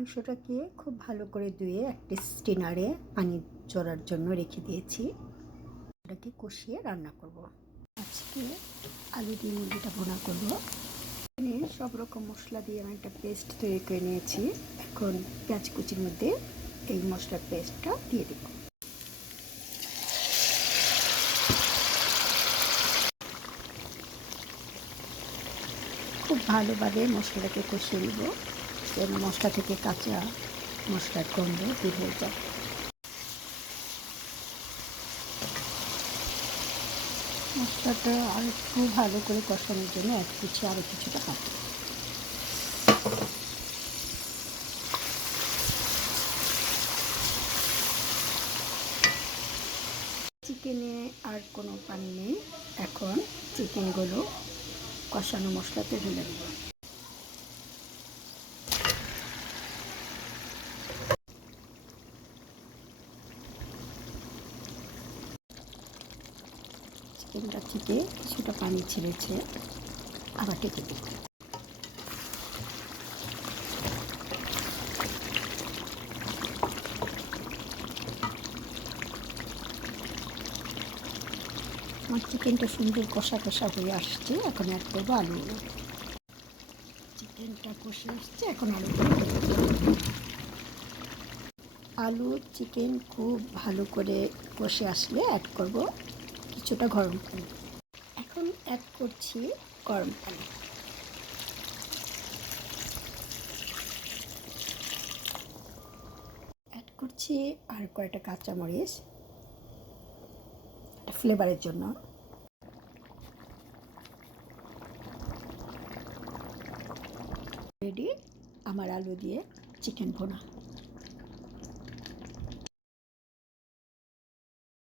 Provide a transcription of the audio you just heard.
মাংসটাকে খুব ভালো করে ধুয়ে একটা স্টিনারে পানি চড়ার জন্য রেখে দিয়েছি। ওটাকে কষিয়ে রান্না করব। আজকে আলু দিয়ে মুরগিটা ভোনা করব। এখানে সব রকম মশলা দিয়ে আমি একটা পেস্ট তৈরি করে নিয়েছি। এখন পেঁয়াজ কুচির মধ্যে এই মশলার পেস্টটা দিয়ে দেব। খুব ভালোভাবে মশলাটাকে কষিয়ে নেব। মশলা থেকে কাঁচা মশলার গন্ধ দূর হয়ে যায়। মশলাটা আর একটু ভালো করে কষানোর জন্য এক কুচি আরও কিছুটা হাত চিকেনে আর কোনো পানি নেই। এখন চিকেনগুলো কষানো মশলাতে ঢেলে দেবো। চিকেনটা থেকে কিছুটা পানি ছেড়েছে, আবার টেকে দেব আমার চিকেনটা সুন্দর কষা কষা হয়ে আসছে, এখন অ্যাড করব আলু। চিকেনটা কষে আসছে, এখন আলু আলু চিকেন খুব ভালো করে কষে আসলে অ্যাড করব। কিছুটা গরম পানি। এখন অ্যাড করছি গরম পানি। অ্যাড করছি আর কয়েকটা কাঁচামরিচ। ফ্লেভারের জন্য। রেডি আমার আলু দিয়ে চিকেন ভোনা।